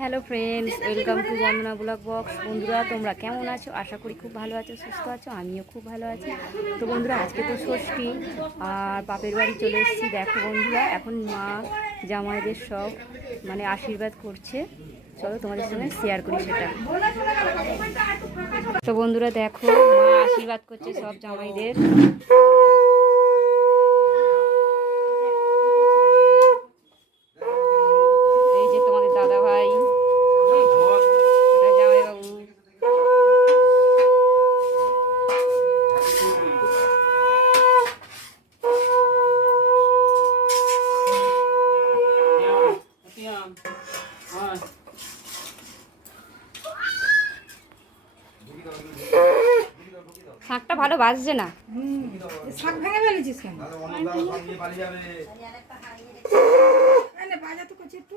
Hello friends, welcome to Bandana blog box. বন্ধুরা, তোমরা কেমন আছো? আশা করি খুব ভালো আছো, সুস্থ আছো। আমিও খুব ভালো আছি। তো বন্ধুরা, আজকে তো ষষ্ঠী আর বাপের বাড়ি চলে এসেছি। দেখো বন্ধুরা, এখন মা জামাইদের সব আশীর্বাদ করছে। চলো তোমাদের সঙ্গে শেয়ার করি সেটা। তো বন্ধুরা দেখো, মা আশীর্বাদ করছে সব জামাইদের। শাকটা ভালো বাজছে না। শাক ভেঙে ফেলেছিস কেন? বাজা তো করছি একটু।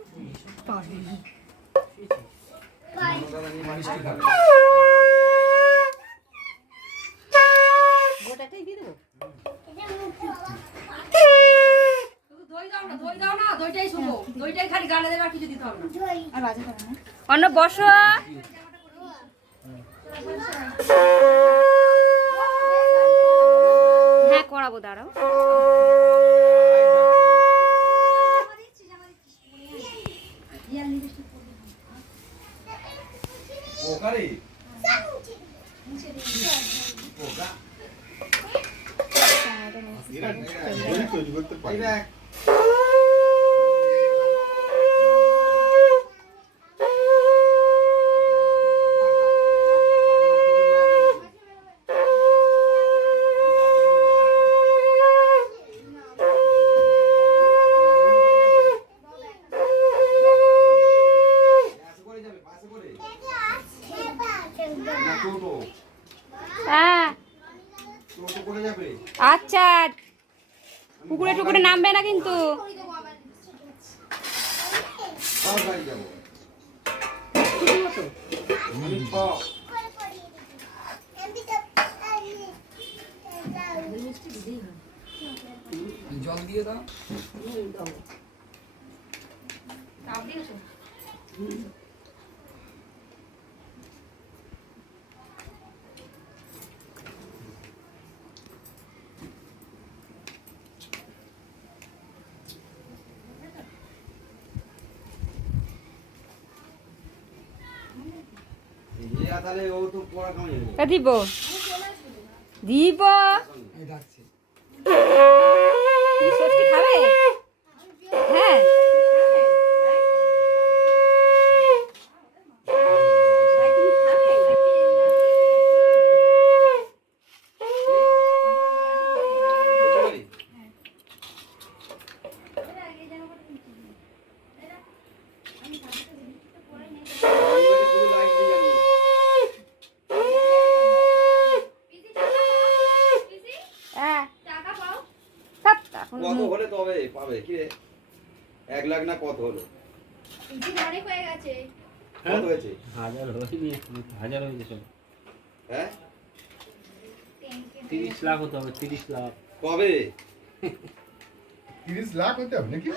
গোটাটাই দিয়ে দেবো। দইটাই শুধু দইটাই খালি গালে দেবে, আর কিছু দিতে হবে না। আর বাজা করো না। অন্য বসো। হ্যাঁ করাবো, দাঁড়াও। আচ্ছা, পুকুরে টুকুরে নামবে না কিন্তু। জল দিয়ে দাও। দিব দিব ষষ্ঠী খাবে? হ্যাঁ কত হলে তবে পাবে কি রে? 1 লাখ না কত হলো? অনেক হয়ে গেছে। কত হয়েছে? 1000 হয়নি, 1000 হয়েছে সব। হ্যাঁ 30 লাখ হতে হবে, 30 লাখ। কবে? 30 লাখ হতে হবে নাকি?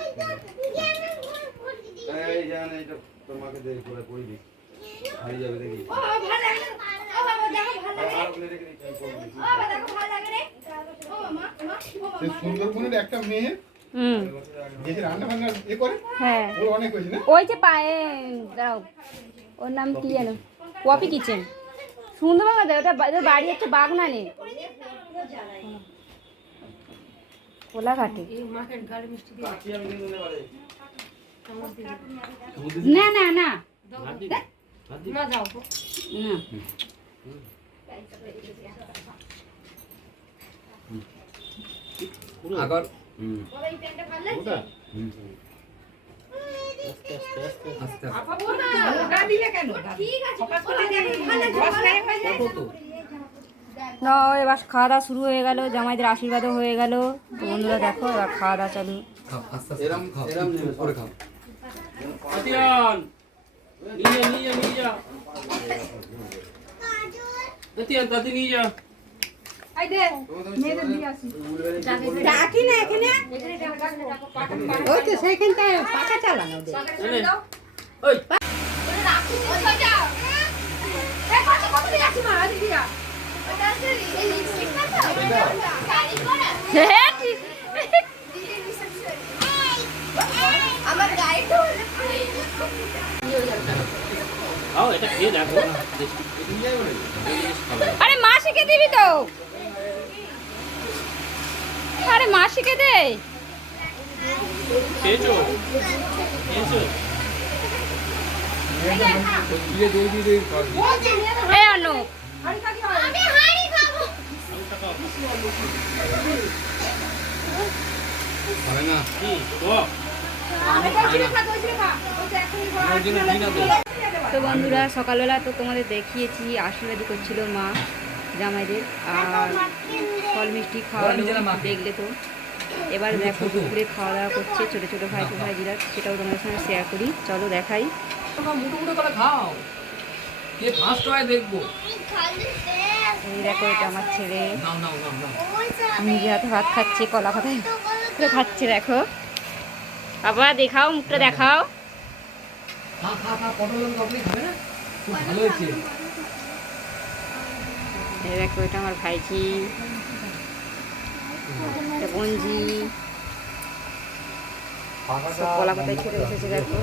এই জান, এটা তোমাকে দেই করে কই দি। হারিয়ে যাবে দেখি। ও ভালো লাগে। ও বাবা দেখো ভালো লাগে। আর বলে দেখি চাই করব। ও বাবা দেখো ভালো লাগে রে। ও মামা, ও এই মামা। সুন্দরবনের একটা মেয়ে যে রান্না বান্না করে, হ্যাঁ ও অনেক হয়েছে না? ওই যে পায়ে, দাঁড়াও, ওর নাম কি জানো? Copy kitchen. সুন্দর বাবা, ওটা বাড়ি হচ্ছে বাগনানে, কোলাঘাটে। না না না না যাও না, আগর বাবা এই প্যান্টটা ভালো লাগছে? আস্তে আপা বলো না দিলে কেন? ঠিক আছে। সকাল ও বাবা দেখো ভালো লাগছে। বস টাইম হয়ে যায়। কত তো না এবার খাওয়া দাওয়া শুরু হয়ে গেল, জামাইদের আশীর্বাদও হয়ে গেল। তো বন্ধুরা দেখো, এবার খাওয়া দাওয়া চালু। খাও, আস্তে আস্তে এরম খাও, এরম চুপ করে খাও। আতিয়ান নিয়ে যা আতিয়ান, দাদি নিয়ে যা। আই দে মেয়েদের দিয়ে আসি। ডাকি না এখানে। ওই তো সেইখানটায় পাকা চালানো দে। ওই কত দিয়ে আছি মা আদি দিয়া আমার গাড়িটা খাও এটা খেয়ে দেখো আরে মা শিখে দিবি তো, আরে মা শিখে দে। খেয়েছো খেয়েছো এই অনু আরে কাকি হয় আমি হাড়ি খাবো হবে না কি তো আরে কাকি খা দইছে খা ওই তো এখনই ওর জন্য দিই না তো। তো বন্ধুরা সকালবেলা তো তোমাদের দেখিয়েছি আশীর্বাদ করছিল মা জামাইদের, আর ফল মিষ্টি খাওয়ালো দেখলে তো। এবার দেখো দুপুরে খাওয়া দাওয়া করছে ছোটো ছোটো ভাইজিরা, সেটাও তোমাদের সঙ্গে শেয়ার করি, চলো দেখাই। মুটো মুটো করে খাও, কে ফার্স্ট হয় দেখবো। এই দেখো এটা আমার ছেলে নাও নাও নাও নাও। নিজে হাতে ভাত খাচ্ছে, কলা পাতায় করে খাচ্ছে। দেখো বাবা দেখাও, মুখটা দেখাও। খা খা খা, পটলের তরকারি খাবে না? খুব ভালো হয়েছে। এই দেখো এটা আমার ভাইজি, এটা বোনজি, সব কলা পাতায় ছেড়ে এসেছে। দেখো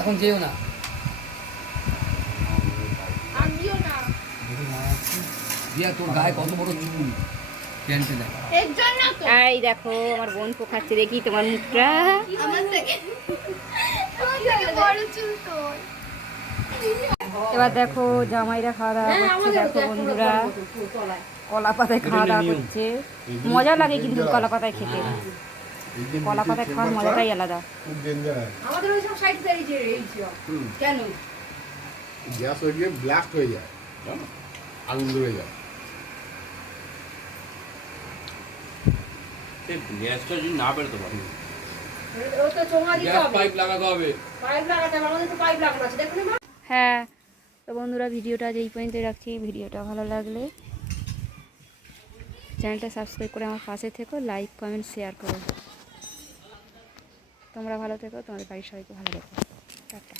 এখন যেও না। আমিও না দিয়া তোর গায়ে কত বড় চুল, প্যান্টে দেখ। এর জন্য তো এই দেখো আমার বোন পোখাচ্ছে, দেখি তোমার মুখটা। আমার থেকে বড় চুল তোর এবার দেখো জামাইরা খাওয়া দাওয়া করছে। দেখো বন্ধুরা কলা পাতায় খাওয়া দাওয়া করছে, মজা লাগে কিন্তু কলা পাতায় খেতে। কলা পাতায় খাওয়ার মজাটাই আলাদা। খুব ডেঞ্জারাস। আমাদের ওই সব সাইড বেরিয়েছে এই কেন গ্যাস হয়ে গিয়ে ব্লাস্ট হয়ে যায়, জানো? আগুন ধরে যায়। গ্যাসটা যদি না বেরোতে পারি ও তো চোঙা দিতে গ্যাস হবে, পাইপ লাগাতে হবে। পাইপ লাগাতে হবে, আমাদের তো পাইপ লাগানো আছে দেখুন মা। হ্যাঁ তো বন্ধুরা ভিডিওটা যেই পর্যন্তই রাখছি। ভিডিওটা ভালো লাগলে চ্যানেলটা সাবস্ক্রাইব করে আমার পাশে থেকো, লাইক কমেন্ট শেয়ার করো। তোমরা ভালো থেকো, তোমাদের বাড়ির সবাইকে ভালো রেখো। টাটা।